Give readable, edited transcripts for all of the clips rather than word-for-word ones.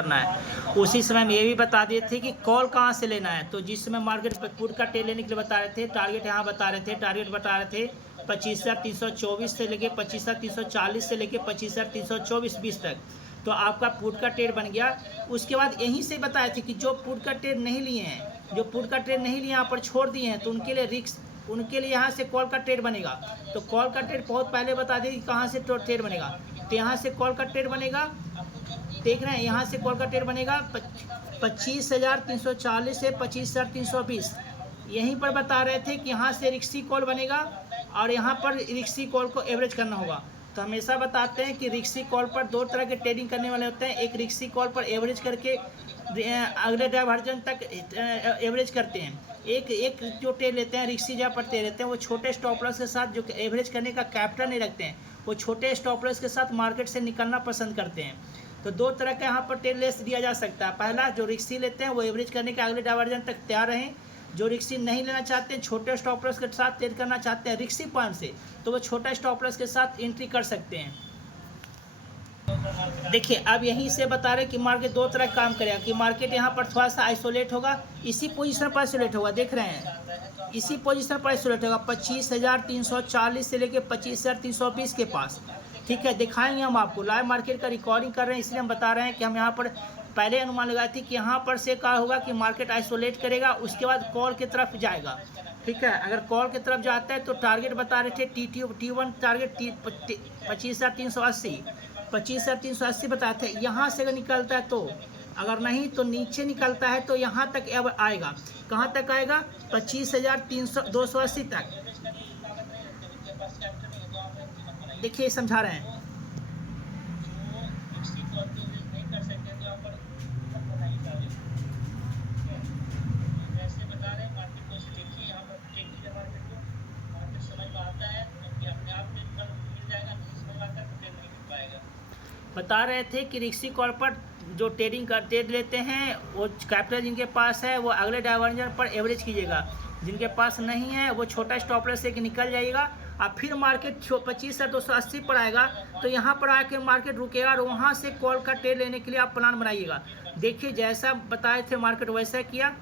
करना है। उसी समय हम ये भी बता दिए थे कि कॉल कहाँ से लेना है। तो जिस समय मार्केट पुट का टेल लेने के लिए बता रहे थे, टारगेट यहाँ बता रहे थे, टारगेट बता रहे थे 25,324 से लेके 25,340 से लेके 25,324 20 तक। तो आपका पुट का ट्रेड बन गया। उसके बाद यहीं से बताए थे कि जो पुट का ट्रेड नहीं लिए हैं, जो पुट का ट्रेड नहीं लिए यहाँ पर छोड़ दिए हैं, तो उनके लिए रिस्क, उनके लिए यहाँ से कॉल का ट्रेड बनेगा। तो कॉल का ट्रेड बहुत पहले बता दिए कि कहाँ से ट्रेड बनेगा। तो यहाँ से कॉल का ट्रेड बनेगा, देख रहे हैं, यहाँ से कॉल का ट्रेड बनेगा 25,340 से 25,320। यहीं पर बता रहे थे कि यहाँ से रिक्सी कॉल बनेगा और यहाँ पर रिक्सी कॉल को एवरेज करना होगा। तो हमेशा बताते हैं कि रिक्सी कॉल पर दो तरह के ट्रेडिंग करने वाले होते हैं। एक रिक्सी कॉल पर एवरेज करके अगले डाइवर्जन तक एवरेज करते हैं। एक जो ट्रेड लेते हैं रिक्सी जहाँ पर ट्रेड लेते हैं, वो छोटे स्टॉप लॉस के साथ, जो एवरेज करने का कैपिटल नहीं रखते हैं, वो छोटे स्टॉप लॉस के साथ मार्केट से निकलना पसंद करते हैं। तो दो तरह का यहाँ पर ट्रेड लेस दिया जा सकता है। पहला, जो रिक्सी लेते हैं वो एवरेज करने के अगले डाइवर्जन तक तैयार रहें। जो रिक्सी नहीं लेना चाहते हैं, छोटे स्टॉप लॉस के साथ ट्रेड करना चाहते हैं रिक्सी पॉइंट से, तो वो छोटा स्टॉप लॉस के साथ एंट्री कर सकते हैं। देखिए, अब यहीं से बता रहे कि मार्केट दो तरह काम करेगा, कि मार्केट यहाँ पर थोड़ा सा आइसोलेट होगा, इसी पोजीशन पर आइसोलेट होगा, देख रहे हैं, इसी पोजीशन पर आइसोलेट होगा 25,340 से लेके 25,320 के पास। ठीक है, दिखाएंगे हम आपको, लाइव मार्केट का रिकॉर्डिंग कर रहे हैं, इसलिए हम बता रहे हैं कि हम यहाँ पर पहले अनुमान लगाए थे कि यहाँ पर से क्या होगा कि मार्केट आइसोलेट करेगा, उसके बाद कॉल की तरफ जाएगा। ठीक है, अगर कॉल की तरफ जाता है तो टारगेट बता रहे थे T1 टारगेट 25,380, 25,380 बताते हैं। यहाँ से अगर निकलता है तो, अगर नहीं तो नीचे निकलता है तो यहाँ तक अब आएगा, कहाँ तक आएगा, 25,280 तक। देखिए समझा रहे हैं। बता रहे थे कि रिक्सी कॉल पर जो ट्रेड लेते हैं, वो कैपिटल जिनके पास है वो अगले डाइवर्जन पर एवरेज कीजिएगा, जिनके पास नहीं है वो छोटा स्टॉप लॉस से निकल जाएगा। और फिर मार्केट 25,280 पर आएगा तो यहाँ पर आके मार्केट रुकेगा और वहाँ से कॉल का ट्रेड लेने के लिए आप प्लान बनाइएगा। देखिए, जैसा बताए थे मार्केट वैसा किया।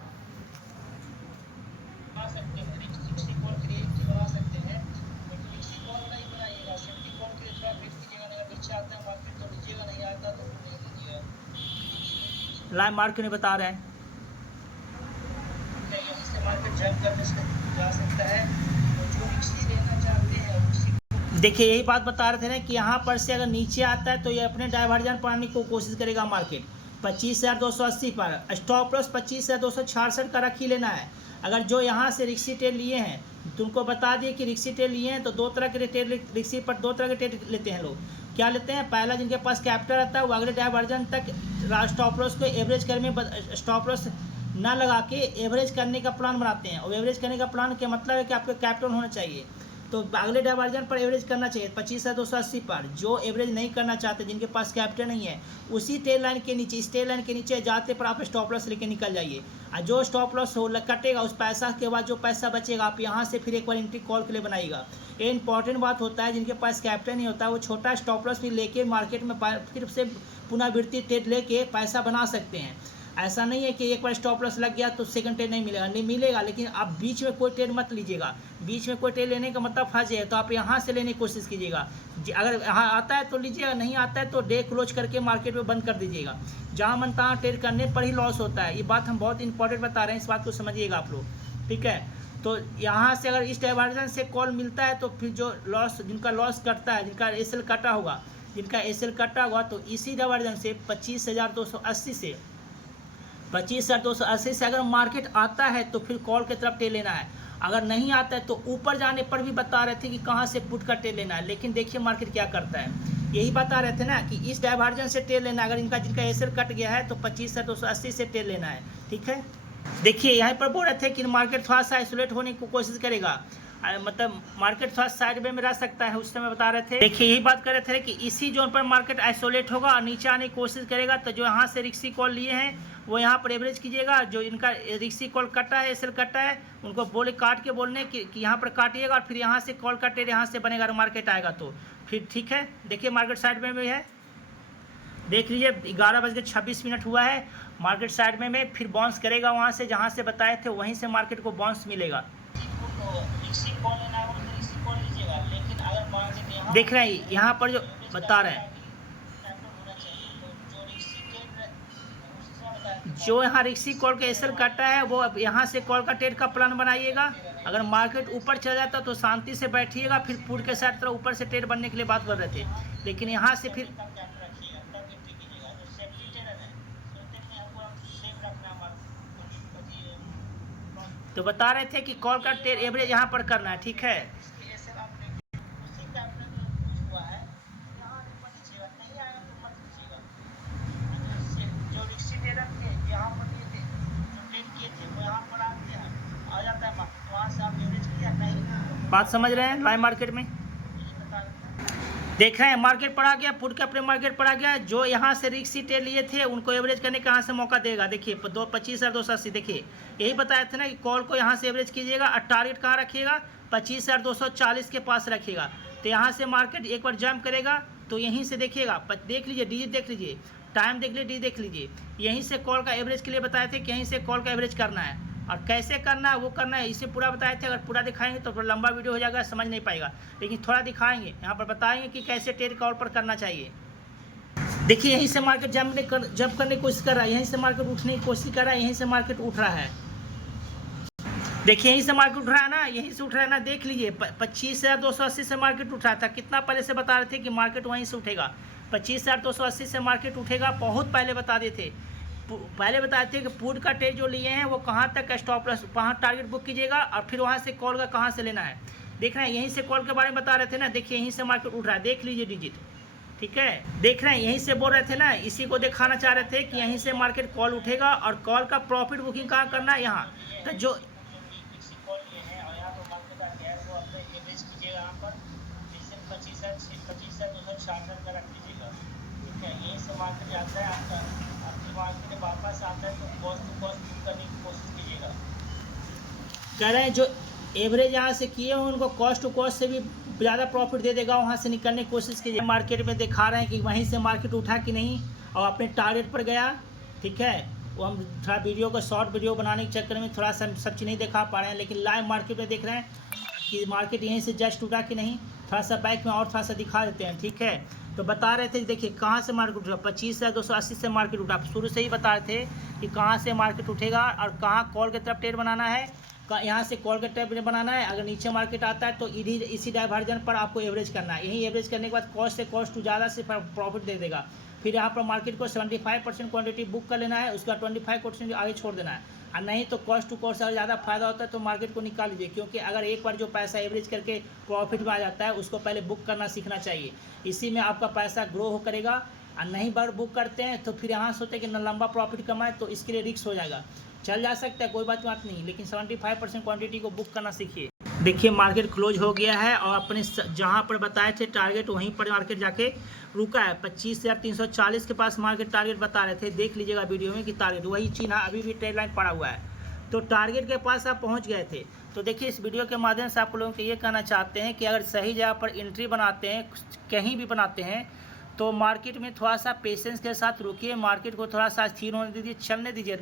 लाइव मार्केट नहीं बता रहे हैं, देखिए यही बात बता रहे थे ना कि यहाँ पर से अगर नीचे आता है तो ये अपने डाइवर्जन पर आने की कोशिश करेगा मार्केट 25,280 पर। स्टॉप लॉस 25,266 का रख ही लेना है। अगर जो यहाँ से रिक्सी ट्रेड लिए हैं, तुमको बता दिए कि रिक्सी ट्रेड लिए हैं तो दो तरह के ट्रेड, रिक्सी पर दो तरह के ट्रेड लेते हैं लोग। क्या लेते हैं, पहला जिनके पास कैपिटल रहता है वो अगले डाइवर्जन तक स्टॉप लॉस को एवरेज करने में, स्टॉप लॉस ना लगा के एवरेज करने का प्लान बनाते हैं। और एवरेज करने का प्लान क्या मतलब है कि आपका कैपिटल होना चाहिए, तो अगले डाइवर्जन पर एवरेज करना चाहिए 25,280 पर। जो एवरेज नहीं करना चाहते, जिनके पास कैपिटल नहीं है, उसी टेल लाइन के नीचे, इस टेल लाइन के नीचे जाते पर आप स्टॉप लॉस लेके निकल जाइए। और जो स्टॉप लॉस कटेगा उस पैसा के बाद जो पैसा बचेगा आप यहाँ से फिर एक बार एंट्री कॉल के लिए बनाइएगा। ये इंपॉर्टेंट बात होता है, जिनके पास कैपिटल नहीं होता वो छोटा स्टॉप लॉस भी लेके मार्केट में फिर से पुनरावृत्ति ट्रेड लेके पैसा बना सकते हैं। ऐसा नहीं है कि एक बार स्टॉप लॉस लग गया तो सेकंड ट्रेड नहीं मिलेगा, नहीं मिलेगा, लेकिन आप बीच में कोई ट्रेड मत लीजिएगा। बीच में कोई ट्रेड लेने का मतलब फंस जाए तो आप यहाँ से लेने की कोशिश कीजिएगा। अगर यहाँ आता है तो लीजिएगा, नहीं आता है तो डे क्लोज करके मार्केट में बंद कर दीजिएगा। जहाँ मन तहाँ ट्रेड करने पर ही लॉस होता है, ये बात हम बहुत इंपॉर्टेंट बता रहे हैं, इस बात को समझिएगा आप लोग। ठीक है, तो यहाँ से अगर इस डाइवर्जन से कॉल मिलता है तो फिर जो लॉस, जिनका लॉस कटता है, जिनका एसएल कटा होगा, जिनका एसएल कटा होगा तो इसी डाइवर्जन से 25,280 से 25,280 से अगर मार्केट आता है तो फिर कॉल की तरफ ट्रेड लेना है। अगर नहीं आता है तो ऊपर जाने पर भी बता रहे थे कि कहाँ से पुट का ट्रेड लेना है, लेकिन देखिए मार्केट क्या करता है। यही बता रहे थे ना कि इस डाइवर्जन से ट्रेड लेना है, अगर जिनका एसएल कट गया है तो 25,280 से ट्रेड लेना है। ठीक है, देखिए यहाँ पर बोल रहे थे कि मार्केट थोड़ा सा आइसोलेट होने की कोशिश करेगा, मतलब मार्केट थोड़ा साइड में रह सकता है, उस समय बता रहे थे। देखिए यही बात कर रहे थे कि इसी जोन पर मार्केट आइसोलेट होगा और नीचे आने की कोशिश करेगा। तो जो यहाँ से रिक्सी कॉल लिए हैं वो यहाँ पर एवरेज कीजिएगा। जो इनका रिक्सी कॉल कटा है, एसएल कटा है, उनको बोले काट के बोलने कि यहाँ पर काटिएगा और फिर यहाँ से कॉल का ट्रेड यहाँ से बनेगा और मार्केट आएगा तो फिर ठीक है। देखिए मार्केट साइड में भी है, देख लीजिए 11:26 हुआ है, मार्केट साइड में फिर बाउंस करेगा वहाँ से, जहाँ से बताए थे वहीं से मार्केट को बाउंस मिलेगा। देख रहे हैं यहाँ पर जो बता रहे हैं, जो यहाँ रिक्सी कॉल का एसएल काटा है वो अब यहाँ से कॉल का ट्रेड का प्लान बनाइएगा। अगर मार्केट ऊपर चला जाता तो शांति से बैठिएगा, फिर पुट के साथ तरह ऊपर से ट्रेड बनने के लिए बात कर रहे थे, लेकिन यहाँ से फिर तो बता रहे थे कि कॉल का ट्रेड एवरेज यहाँ पर करना है, ठीक है। बात समझ रहे हैं लाइव मार्केट में? देख रहे हैं मार्केट पड़ा गया, पुट का अपने मार्केट पड़ा गया, जो यहाँ से रिक्सी ट्रेड लिए थे उनको एवरेज करने का यहाँ से मौका देगा। देखिए 25,280, देखिए यही बताया था ना कि कॉल को यहाँ से एवरेज कीजिएगा और टारगेट कहाँ रखिएगा, 25,240 के पास रखिएगा। तो यहाँ से मार्केट एक बार जंप करेगा तो यहीं से देखिएगा, देख लीजिए डिजिट देख लीजिए, टाइम देख लीजिए, डी देख लीजिए, यहीं से कॉल का एवरेज के लिए बताए थे कि यहीं से कॉल का एवरेज करना है और कैसे करना है वो करना है, इसे पूरा बताए थे। अगर पूरा दिखाएंगे तो लंबा वीडियो हो जाएगा, समझ नहीं पाएगा, लेकिन थोड़ा दिखाएंगे, यहाँ पर बताएंगे कि कैसे ट्रेड कॉल पर करना चाहिए। देखिए यहीं से मार्केट जंप करने की कोशिश कर रहा है, यहीं से मार्केट उठने की कोशिश कर रहा है, यहीं से मार्केट उठ रहा है। देखिए यहीं से मार्केट उठ रहा है ना, यहीं से उठ रहा है ना, देख लीजिए 25,280 से मार्केट उठ रहा था। कितना पहले से बता रहे थे कि मार्केट वहीं से उठेगा, 25,280 से मार्केट उठेगा, बहुत पहले बता दिए थे। पहले बताए थे कि पुट का ट्रेड जो लिए हैं वो कहाँ तक स्टॉप लॉस, वहाँ टारगेट बुक कीजिएगा और फिर वहाँ से कॉल का कहाँ से लेना है। देख रहे हैं यहीं से कॉल के बारे में बता रहे थे ना, देखिए यहीं से मार्केट उठ रहा है, देख लीजिए डिजिट, ठीक है। देख रहे हैं यहीं से बोल रहे थे ना, इसी को दिखाना चाह रहे थे कि यहीं से मार्केट कॉल उठेगा और कॉल का प्रॉफिट बुकिंग कहाँ करना है, यहाँ। तो जो कह रहे हैं जो एवरेज यहाँ से किए हैं उनको कॉस्ट टू कॉस्ट से भी ज़्यादा प्रॉफिट दे देगा, वहाँ से निकलने की कोशिश कीजिए। मार्केट में दिखा रहे हैं कि वहीं से मार्केट उठा कि नहीं और अपने टारगेट पर गया, ठीक है। वो हम थोड़ा वीडियो को शॉर्ट वीडियो बनाने के चक्कर में थोड़ा सा सब चीज़ नहीं दिखा पा रहे हैं, लेकिन लाइव मार्केट में देख रहे हैं कि मार्केट यहीं से जस्ट उठा कि नहीं। थोड़ा सा बैक में और थोड़ा सा दिखा देते हैं, ठीक है। तो बता रहे थे देखिए कहाँ से मार्केट उठा, 25,280 से मार्केट उठा, शुरू से ही बता रहे थे कि कहाँ से मार्केट उठेगा और कहाँ कॉल की तरफ ट्रेड बनाना है, यहाँ से कॉल का ट्रेड बनाना है। अगर नीचे मार्केट आता है तो इसी डाइवर्जन पर आपको एवरेज करना है, यही एवरेज करने के बाद कॉस्ट से कॉस्ट टू ज़्यादा से प्रॉफिट दे देगा। फिर यहाँ पर मार्केट को 75% क्वांटिटी बुक कर लेना है, उसका 25% आगे छोड़ देना है, और नहीं तो कॉस्ट टू कॉस्ट अगर ज़्यादा फायदा होता है तो मार्केट को निकाल लीजिए, क्योंकि अगर एक बार जो पैसा एवरेज करके प्रॉफिट में आ जाता है उसको पहले बुक करना सीखना चाहिए, इसी में आपका पैसा ग्रो हो करेगा। और नहीं बार बुक करते हैं तो फिर यहाँ सोचते कि न लंबा प्रॉफिट कमाए, तो इसके लिए रिस्क हो जाएगा। चल जा सकता है, कोई बात नहीं, लेकिन 75% क्वांटिटी को बुक करना सीखिए। देखिए मार्केट क्लोज हो गया है और अपने जहां पर बताए थे टारगेट वहीं पर मार्केट जाके रुका है, 25,340 के पास मार्केट टारगेट बता रहे थे। देख लीजिएगा वीडियो में कि टारगेट वही चीना अभी भी ट्रेड लाइन पड़ा हुआ है, तो टारगेट के पास आप पहुंच गए थे। तो देखिए इस वीडियो के माध्यम से आप लोगों को ये कहना चाहते हैं कि अगर सही जगह पर एंट्री बनाते हैं, कहीं भी बनाते हैं, तो मार्केट में थोड़ा सा पेशेंस के साथ रुकिए, मार्केट को थोड़ा सा स्थिर होने दीजिए, चलने दीजिए।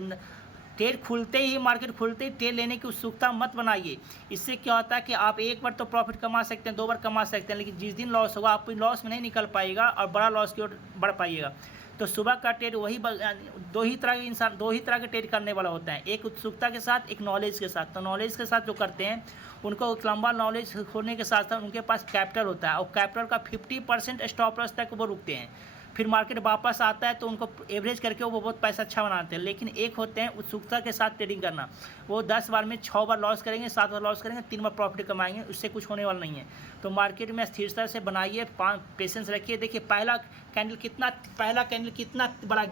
ट्रेड खुलते ही मार्केट खुलते ही ट्रेड लेने की उत्सुकता मत बनाइए। इससे क्या होता है कि आप एक बार तो प्रॉफिट कमा सकते हैं, 2 बार कमा सकते हैं, लेकिन जिस दिन लॉस होगा आप लॉस में नहीं निकल पाइएगा और बड़ा लॉस की ओर बढ़ पाइएगा। तो सुबह का ट्रेड वही दो ही तरह के ट्रेड करने वाला होता है, एक उत्सुकता के साथ, एक नॉलेज के साथ। तो नॉलेज के साथ जो करते हैं उनको एक लंबा नॉलेज होने के साथ साथ उनके पास कैपिटल होता है और कैपिटल का 50% स्टॉप लॉस तक वो रुकते हैं। फिर मार्केट वापस आता है तो उनको एवरेज करके वो बहुत पैसा अच्छा बनाते हैं। लेकिन एक होते हैं उत्सुकता के साथ ट्रेडिंग करना, वो 10 बार में 6 बार लॉस करेंगे, 7 बार लॉस करेंगे, 3 बार प्रॉफिट कमाएंगे, उससे कुछ होने वाला नहीं है। तो मार्केट में स्थिरता से बनाइए, पेशेंस रखिए। देखिए पहला कैंडल कितना बड़ा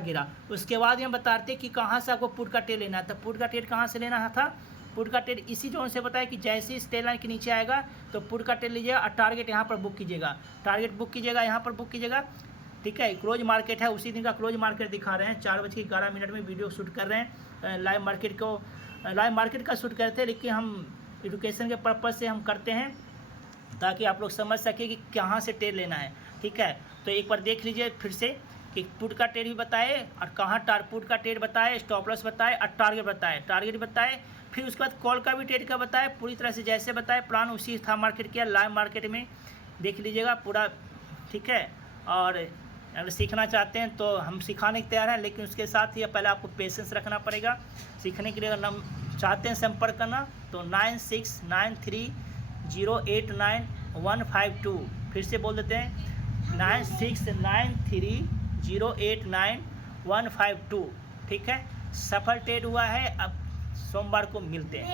गिरा, उसके बाद हम बताते कि कहाँ से आपको पुट का ट्रेड लेना है। तो पुट का ट्रेड कहाँ से लेना था, पुट का ट्रेड इसी जोन से बताया कि जैसे ही स्टेल लाइन के नीचे आएगा तो पुट का ट्रेड लीजिएगा और टारगेट यहाँ पर बुक कीजिएगा, यहाँ पर बुक कीजिएगा, ठीक है। क्लोज मार्केट है, उसी दिन का क्लोज मार्केट दिखा रहे हैं, 4:11 में वीडियो शूट कर रहे हैं। लाइव मार्केट का शूट करते हैं, लेकिन हम एजुकेशन के पर्पज़ से हम करते हैं ताकि आप लोग समझ सके कि कहाँ से ट्रेड लेना है, ठीक है। तो एक बार देख लीजिए फिर से कि पुट का ट्रेड भी बताए और कहाँ पुट का ट्रेड बताए, स्टॉप लॉस बताए और टारगेट बताए, फिर उसके बाद कॉल का भी ट्रेड का बताए, पूरी तरह से जैसे बताए प्लान उसी था मार्केट किया, लाइव मार्केट में देख लीजिएगा पूरा, ठीक है। और अगर सीखना चाहते हैं तो हम सिखाने के तैयार हैं, लेकिन उसके साथ ही पहले आपको पेशेंस रखना पड़ेगा। सीखने के लिए अगर हम चाहते हैं संपर्क करना तो 9693089152, फिर से बोल देते हैं 9693089152, ठीक है। सफल ट्रेड हुआ है। अब सोमवार को मिलते हैं।